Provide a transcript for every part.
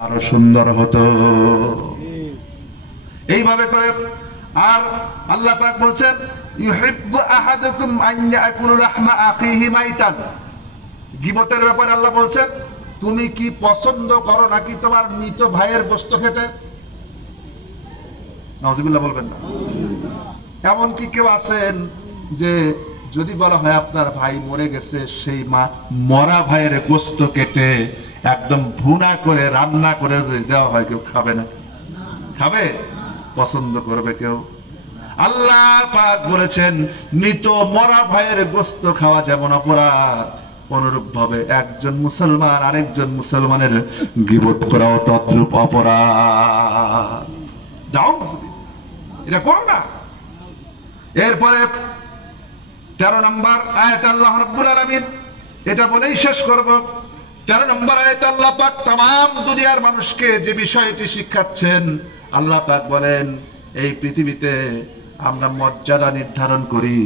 আরো সুন্দর হতো। এইভাবে করে আর আল্লাহ পাক বলেন ইউহিব্বু আহাদুকুম আন ইয়াকুলা লাহমা আখিহি মাইতান। গীবতের ব্যাপারে আল্লাহ বলেন তুমি কি পছন্দ করো নাকি তোমার মৃত ভাইয়ের গোশত খেতে? নাউজুবিল্লাহ বলবেন না। এমন কি কেউ আছেন যে যদি বলা হয় আপনার ভাই মরে গেছে, সেই মরা ভাইয়ের গোশত কেটে একদম ভুনা করে রান্না করে দেওয়া হয়, কেউ খাবে না? খাবে? পছন্দ করবে কেউ? আল্লাহ পাক বলেছেন মৃত মরা ভাইয়ের গোশত খাওয়া যেমন অপরাধ, অনুরূপ ভাবে একজন মুসলমান আরেকজন মুসলমানের গীবত করাও তদ্রূপ অপরাধ। এটা করো না। এরপরে 13 নম্বর আয়াত আল্লাহ রাব্বুল আলামিন এটা বলেই শেষ করব। 13 নম্বর আয়াত আল্লাহ পাক तमाम দুনিয়ার মানুষকে যে বিষয়টি শিখাচ্ছেন, আল্লাহ পাক বলেন এই পৃথিবীতে আমরা মর্যাদা নির্ধারণ করি,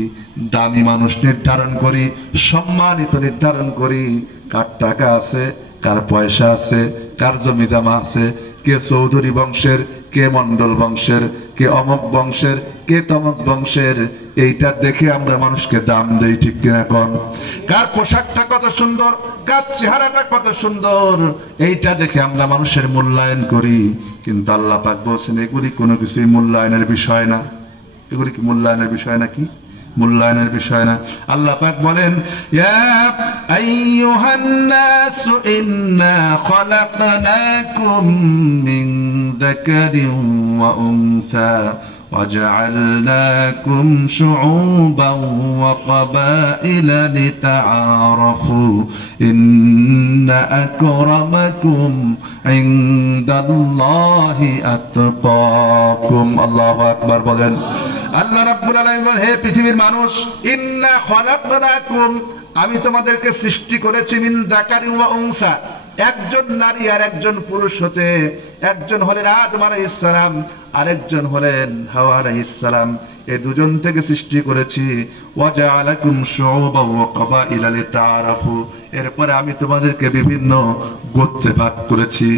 দামি মানুষ নির্ধারণ করি, সম্মানিত নির্ধারণ করি, কার টাকা আছে, কার পয়সা আছে, কার জমি জমা আছে, কে চৌধুরী বংশের, কে মন্ডল বংশের, কে অমক বংশের, কে তমক বংশের, এইটা দেখে আমরা মানুষকে দাম দেই, ঠিক কিনা কোন? কার পোশাকটা কত সুন্দর, কার চেহারাটা কত সুন্দর, এইটা দেখে আমরা মানুষের মূল্যায়ন করি। কিন্তু আল্লাহ পাক বলেন এগুলি কোনো কিছুই মূল্যায়নের বিষয় না। এগুলি কি মূল্যায়নের বিষয় নাকি? মূল্যায়নের বিষয় না। আল্লাহ পাক বলেন ইয়া আইয়ুহান নাস ইন্না খলাকনাকুম মিন যাকারিন ওয়া উনসা وجعلناكم شعوبا وقبائل لتعارفوا إن أكرمكم عند الله أتقاكم। الله أكبر বলেন। আল্লাহ রাব্বুল আলামিন বলেন হে পৃথিবীর মানুষ, ইন্না খলাকনাকুম, আমি তোমাদেরকে সৃষ্টি করেছি মিন যাকারিন ওয়া উনসা, একজন নারী আর একজন পুরুষ হতে। একজন হলেন আদম আলাইহিস সালাম, আরেকজন হলেন হাওয়া আলাইহিস সালাম। এই দুজন থেকে সৃষ্টি করেছি। ওয়া জাআলাকুম শুউবান ওয়া কাবাইলা লিতাআরাফু, এরপরে আমি তোমাদেরকে বিভিন্ন গোত্রে ভাগ করেছি,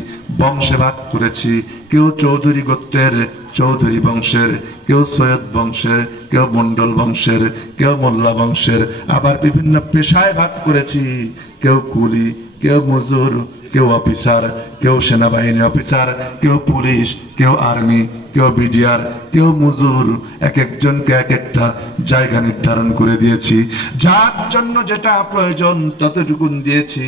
বংশে ভাগ করেছি। কেউ চৌধুরী গোত্রের, চৌধুরী বংশের, কেউ সৈয়দ বংশের, কেউ মন্ডল বংশের, কেউ মোল্লা বংশের। আবার বিভিন্ন পেশায় ভাগ করেছি, কেউ কুলি, কেউ মজুর, কেউ অফিসার, কেউ সেনাবাহিনী অফিসার, কেউ পুলিশ, কেউ আর্মি, কেউ বিডিআর, কেউ মজুর। এক একজনকে এক একটা জায়গা নির্ধারণ করে দিয়েছি। যার জন্য যেটা প্রয়োজন ততটুকুন দিয়েছি।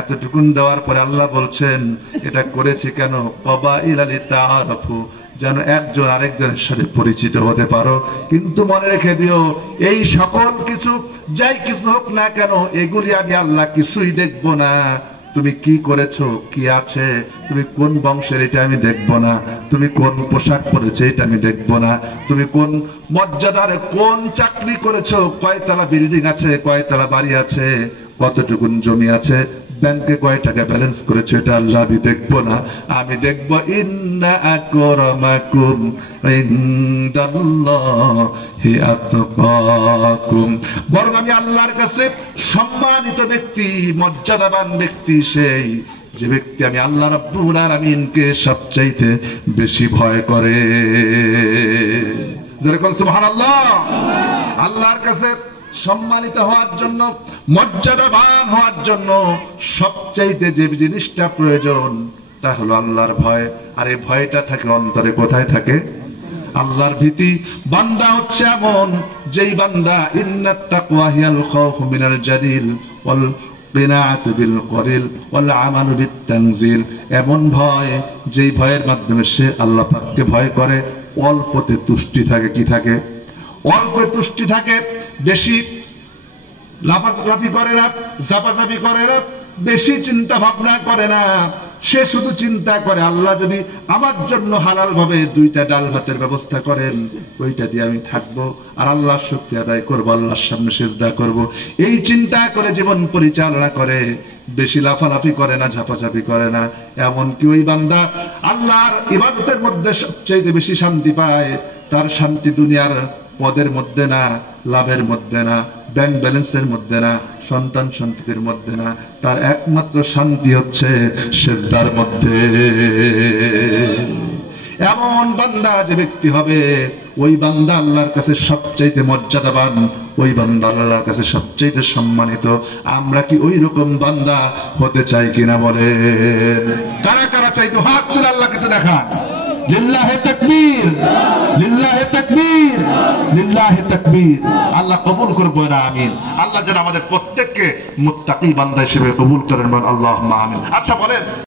এতটুকুন দেওয়ার পরে আল্লাহ বলছেন এটা করেছি কেন? কাবাইলা লিতাআরাফু, যেন একজন আরেকজনের সাথে পরিচিত হতে পারো। কিন্তু মনে রেখে দিও এই সকল কিছু যাই কিছু হোক না কেন, এগুলি আমি আল্লাহ কিছুই দেখবো না। তুমি কি করেছো, কি আছে, তুমি কোন বংশের, এটা আমি দেখবো না। তুমি কোন পোশাক পরেছো, এটা আমি দেখবো না। তুমি কোন মর্যাদার কোন চাকরি করেছো, কয়তলা বিল্ডিং আছে, কয়তলা বাড়ি আছে, কতটুকুন জমি আছে, ব্যাংকে কয় টাকা ব্যালেন্স করেছো, এটা আল্লাহ আমি দেখবো না। আমি দেখবো ইন্না আকরামাকুম ইনদাল্লাহি আতকাকুম, বরং আমি আল্লাহর কাছে সম্মানিত ব্যক্তি, মর্যাদাবান ব্যক্তি সেই যে ব্যক্তি আমি আল্লাহ রাব্বুল আলামিনকে সবচাইতে বেশি ভয় করে। যেরকম সুবহানাল্লাহ। আল্লাহর কাছে সম্মানিত হওয়ার জন্য, মর্যাদাবান হওয়ার জন্য সবচাইতে যে জিনিসটা প্রয়োজন তা হলো আল্লাহর ভয়। আর এই ভয়টা থাকে অন্তরে। কোথায় থাকে? আল্লাহর ভীতি। বান্দা হচ্ছে এমন যেই বান্দা ইন্নাত তাকওয়া হিয়াল খাউফু মিনাল জালিল ওয়াল কিনাআতু বিল কলিল ওয়াল আমালু বিত তানজিল, এমন ভয় যেই ভয়ের মাধ্যমে সে আল্লাহ পাককে ভয় করে। অল্পতে তুষ্টি থাকে। কি থাকে? অল্প তুষ্টি থাকে। বেশি লাফালাফি করে না, ঝাপাঝাপি করে না, বেশি চিন্তা ভাবনা করে না। সে শুধু চিন্তা করে আল্লাহ যদি আমার জন্য হালাল ভাবে 2টা ডাল ভাতের ব্যবস্থা করেন, ওইটা দিয়ে আমি থাকবো আর আল্লাহর শুকরিয়া আদায় করবো, আল্লাহর সামনে সিজদা করব। এই চিন্তা করে জীবন পরিচালনা করে। বেশি লাফালাফি করে না, ঝাপাঝাপি করে না। এমনকি ওই বান্দা আল্লাহর ইবাদতের মধ্যে সবচেয়ে বেশি শান্তি পায়। তার শান্তি দুনিয়ার পদের মধ্যে না, লাভের মধ্যে না, ব্যাংক ব্যালেন্সের মধ্যে না, সন্তান সন্ততির মধ্যে না, তার একমাত্র শান্তি হচ্ছে সিজদার মধ্যে। এমন বান্দা যে ব্যক্তি হবে, ওই বান্দা আল্লাহর কাছে সবচাইতে মর্যাদাবান, ওই বান্দা আল্লাহর কাছে সবচাইতে সম্মানিত। আমরা কি ওই রকম বান্দা হতে চাই কিনা বলেন? কারা কারা চাইতো হাত তুলে আল্লাহকে তো দেখান। লিল্লাহে তাকবীর, লিল্লাহে তাকবীর, লিল্লাহে তাকবীর। আল্লাহ কবুল করবে না, আমিন। আল্লাহ যেন আমাদের প্রত্যেককে মুত্তাকি বান্দা হিসেবে কবুল করেন, আল্লাহুম্মা আমিন। আচ্ছা বলেন।